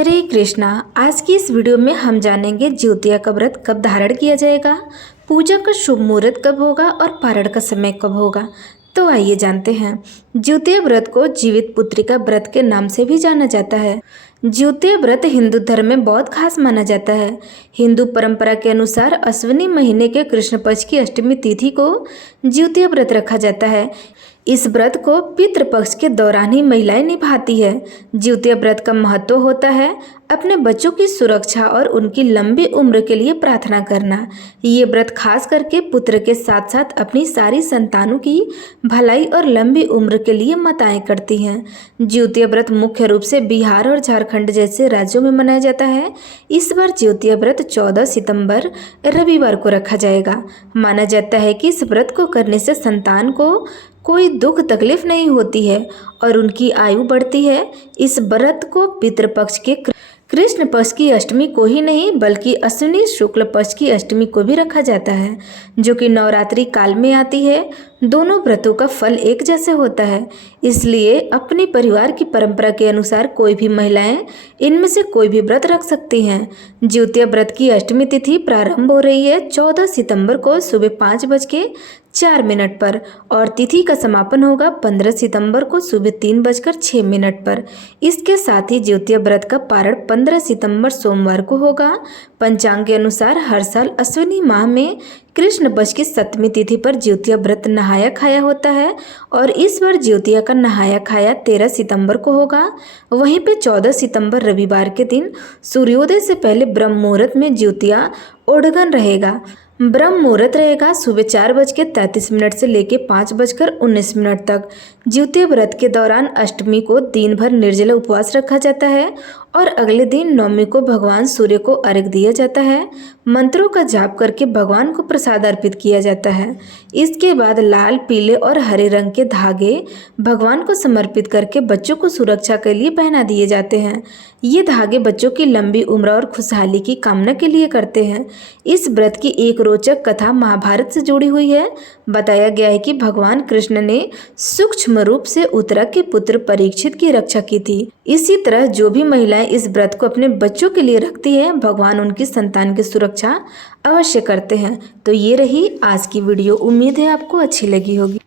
हरे कृष्णा। आज की इस वीडियो में हम जानेंगे ज्योतिया का व्रत कब धारण किया जाएगा, पूजा का शुभ मुहूर्त कब होगा और पारण का समय कब होगा। तो आइए जानते हैं। ज्योतिया व्रत को जीवित पुत्रिका व्रत के नाम से भी जाना जाता है। ज्योतिया व्रत हिंदू धर्म में बहुत खास माना जाता है। हिंदू परंपरा के अनुसार अश्विनी महीने के कृष्ण पक्ष की अष्टमी तिथि को ज्योतिया व्रत रखा जाता है। इस व्रत को पितृपक्ष के दौरान ही महिलाएं निभाती है। ज्योतिया व्रत का महत्व होता है अपने बच्चों की सुरक्षा और उनकी लंबी उम्र के लिए प्रार्थना करना। ये व्रत खास करके पुत्र के साथ साथ अपनी सारी संतानों की भलाई और लंबी उम्र के लिए माताएं करती हैं। ज्योतिया व्रत मुख्य रूप से बिहार और झारखंड जैसे राज्यों में मनाया जाता है। इस बार ज्योतिया व्रत 14 सितंबर रविवार को रखा जाएगा। माना जाता है कि इस व्रत को करने से संतान को कोई दुख तकलीफ नहीं होती है और उनकी आयु बढ़ती है। इस व्रत को पितृपक्ष के कृष्ण पक्ष की अष्टमी को ही नहीं बल्कि अश्विनी शुक्ल पक्ष की अष्टमी को भी रखा जाता है, जो कि नवरात्रि काल में आती है। दोनों व्रतों का फल एक जैसे होता है, इसलिए अपने परिवार की परंपरा के अनुसार कोई भी महिलाएं इनमें से कोई भी व्रत रख सकती हैं। ज्योतिया व्रत की अष्टमी तिथि प्रारंभ हो रही है 14 सितंबर को सुबह 5:04 पर और तिथि का समापन होगा 15 सितंबर को सुबह 3:06 पर। इसके साथ ही ज्योतिया व्रत का पारण 15 सितंबर सोमवार को होगा। पंचांग के अनुसार हर साल अश्विनी माह में कृष्ण पक्ष की 7वीं तिथि पर ज्योतिया व्रत नहाया खाया होता है और इस बार ज्योतिया का नहाया खाया 13 सितंबर को होगा। वहीं पे 14 सितंबर रविवार के दिन सूर्योदय से पहले ब्रह्म मुहूर्त में ज्योतिया ओढ़गन रहेगा। ब्रह्म मुहूर्त रहेगा सुबह 4:33 से लेकर 5:19 तक। ज्योतिया व्रत के दौरान अष्टमी को दिन भर निर्जला उपवास रखा जाता है और अगले दिन नवमी को भगवान सूर्य को अर्घ्य दिया जाता है। मंत्रों का जाप करके भगवान को प्रसाद अर्पित किया जाता है। इसके बाद लाल, पीले और हरे रंग के धागे भगवान को समर्पित करके बच्चों को सुरक्षा के लिए पहना दिए जाते हैं। ये धागे बच्चों की लंबी उम्र और खुशहाली की कामना के लिए करते हैं। इस व्रत की एक रोचक कथा महाभारत से जुड़ी हुई है। बताया गया है कि भगवान कृष्ण ने सूक्ष्म रूप से उत्तरा के पुत्र परीक्षित की रक्षा की थी। इसी तरह जो भी महिलाएं इस व्रत को अपने बच्चों के लिए रखती हैं, भगवान उनकी संतान की सुरक्षा अवश्य करते हैं। तो ये रही आज की वीडियो। उम्मीद है आपको अच्छी लगी होगी।